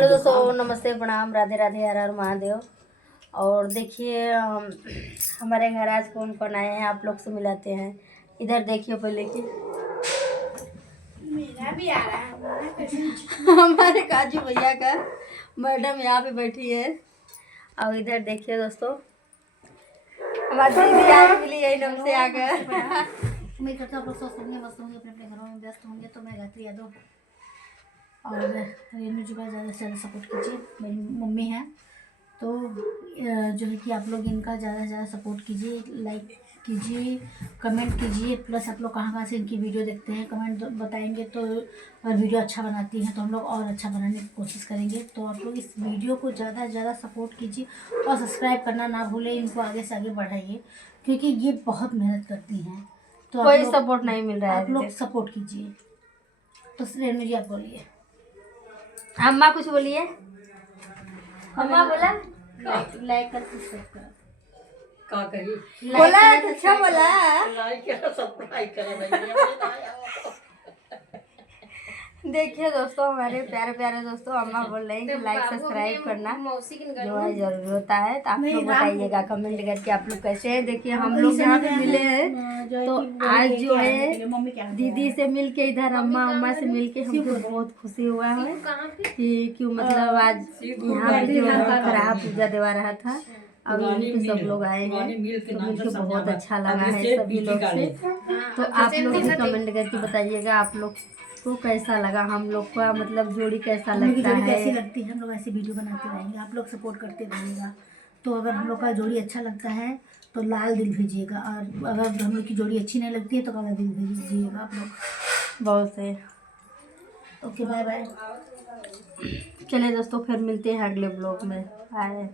Hello दोस्तों, नमस्ते, प्रणाम, राधे राधे, हर हर महादेव। और देखिए हमारे घर आज कौन कौन आए हैं, आप लोग से मिलाते हैं। इधर देखिए पहले कि मेरा भी आ रहा है हमारे काजू भैया का मैडम यहाँ पे बैठी है। और इधर देखिए दोस्तों, हमारी दीदी आज मिली है एकदम से आकर। उम्मीद करता हूँ आप लोग स्वस्थ होंगे, मस्त होंगे, अपने अपने घरों में व्यस्त होंगे। तो मैं गायत्री यादव और रेनू जी का ज़्यादा से ज़्यादा सपोर्ट कीजिए। मेरी मम्मी हैं तो जो है कि आप लोग इनका ज़्यादा से ज़्यादा सपोर्ट कीजिए, लाइक कीजिए, कमेंट कीजिए। प्लस आप लोग कहाँ कहाँ से इनकी वीडियो देखते हैं कमेंट बताएंगे तो, और वीडियो अच्छा बनाती हैं तो हम लोग और अच्छा बनाने की कोशिश करेंगे। तो आप लोग इस वीडियो को ज़्यादा से ज़्यादा सपोर्ट कीजिए और सब्सक्राइब करना ना भूलें। इनको आगे से आगे बढ़ाइए क्योंकि ये बहुत मेहनत करती हैं। तो कोई सपोर्ट नहीं मिल रहा है, आप लोग सपोर्ट कीजिए। तो रेनू जी आप बोलिए। अम्मा कुछ बोलिए। अम्मा बोला लाइक कर सब्सक्राइब कर का कही बोला तो अच्छा बोला। लाइक करा सब्सक्राइब करा नहीं देखिए दोस्तों, हमारे प्यारे प्यारे दोस्तों, अम्मा बोल रहे हैं कि लाइक सब्सक्राइब करना जो है जरूरी होता है। तो आप लोग बताइएगा कमेंट करके आप लोग कैसे हैं। देखिए हम लोग यहाँ पे मिले हैं तो आज जो है दीदी से मिलके, इधर अम्मा से मिलके हमको बहुत खुशी हुआ है कि क्यों मतलब आज यहाँ पे जो ग्रह पूजा दिवा रहा था और यहीं पे सब लोग आए हैं तो मिलके बहुत अच्छा लगा है सभी लोग से। तो आप लोग भी कमेंट करके बताइएगा आप लोग को कैसा लगा, हम लोग का मतलब जोड़ी कैसा लगता है, कैसी लगती है। हम लोग ऐसी वीडियो बनाते रहेंगे, आप लोग सपोर्ट करते रहिएगा। तो अगर हम लोग का जोड़ी अच्छा लगता है तो लाल दिल भेजिएगा, और अगर हम लोग की जोड़ी अच्छी नहीं लगती है तो काला दिल भेजिएगा आप लोग। बहुत से। Okay, bye bye. चलिए दोस्तों, फिर मिलते हैं अगले ब्लॉग में। बाय।